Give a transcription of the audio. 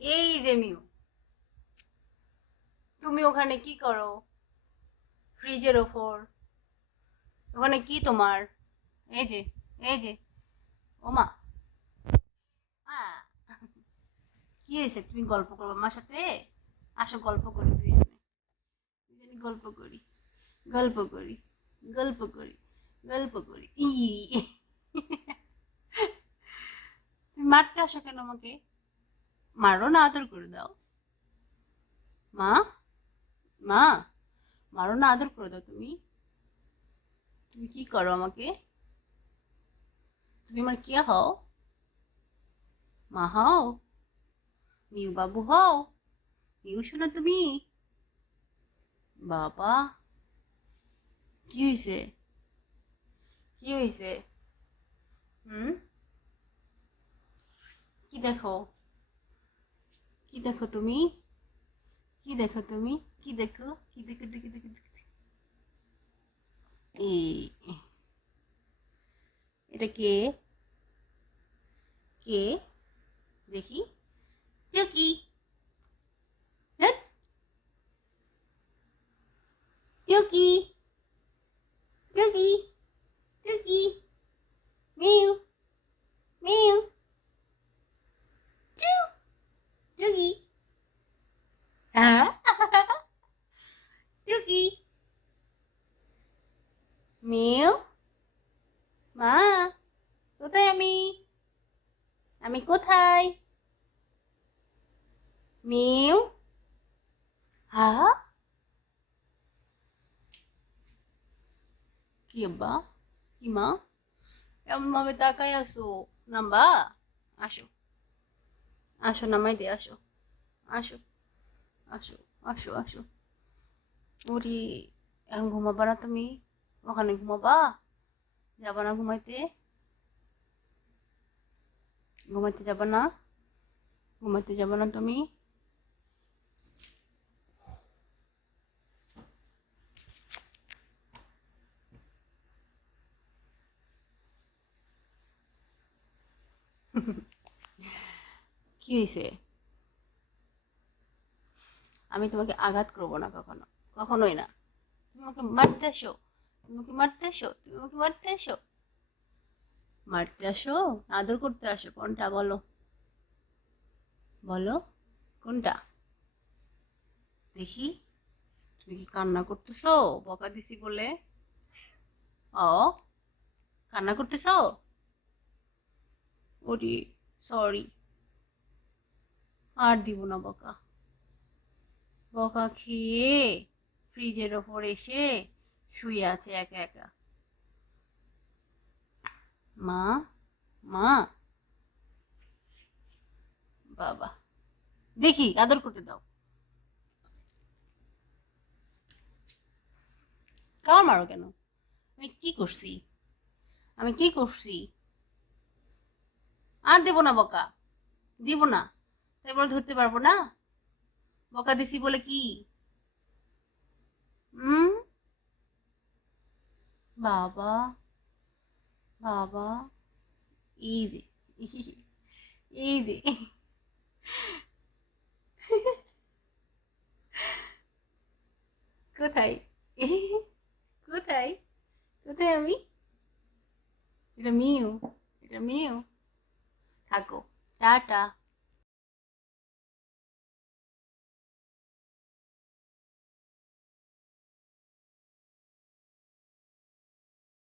এই যে মিউ, তুমি ওখানে কি করো? ফ্রিজের ওপর ওখানে কি তোমার? এই যে, এই যে, ওমা, কি হয়েছে? তুমি গল্প করবো আমার সাথে? আসো গল্প করি, দুজনে দুজনে গল্প করি, গল্প করি, গল্প করি, গল্প করি। তুমি মারতে আসো কেন আমাকে? মারো না, আদর করে দাও। মা, মা, মারো না, আদর করে দাও। তুমি তুমি কি করো আমাকে? তুমি আমার কে হও? মা হও? মিউ বাবু হও? মিউ শোনো তুমি? বাবা, কি হয়েছে? কি হয়েছে? হুম, কি দেখো? কি দেখো তুমি? কি দেখো তুমি? কি দেখো? কি দেখো? দেখো দেখো দেখো। এই, এটা কে? কে? দেখি। টুকি। ধ্যাৎ, টুকি, টুকি, টুকি, মিউ, মিউ, চু, টুকি। হ্যাঁ, টুকি, মিউ, মা, কোথায় আমি? আমি কোথায়? মিউ, হ্যাঁ, কি আব্বা? কি মা? এমন ভাবে তাকাই আসো? নাম্বা, আসো, আসো, নামাই দে, আসো, আসো, আসো, আসো, আসো। ওরে, এখন ঘুমাবা না তুমি? ওখানে ঘুমাবা? যাবা না ঘুমাইতে? ঘুমাইতে যাবা না? ঘুমাইতে যাবা না তুমি? কি হয়েছে? আমি তোমাকে আঘাত করবো না কখনো, কখনোই না। তুমি আমাকে মারতে আসো, তুমি আমাকে মারতে আসো, তুমি আমাকে মারতে আসো, মারতে আসো, আদর করতে আসো, কোনটা বলো? বলো, কোনটা? দেখি। তুমি কি কান্না করতেছো বকা দিছি বলে? ও, কান্না করতেছো? ওরে, সরি, আর দিব না বকা। বকা খেয়ে ফ্রিজের ওপর এসে শুয়ে আছে একা একা। মা, মা, বাবা, দেখি আদর করতে দাও। কার মারো কেন? আমি কি করছি? আমি কি করছি? আর দেব না বকা, দিব না। তাই বলে ধরতে পারবো না? বকা দিছি বলে কি? হুম, বাবা, বাবা, ইজি, ইজি। কোথায়? কোথায়? কোথায় আমি? এটা মিউ, এটা মিউ। থাকো, টাটা।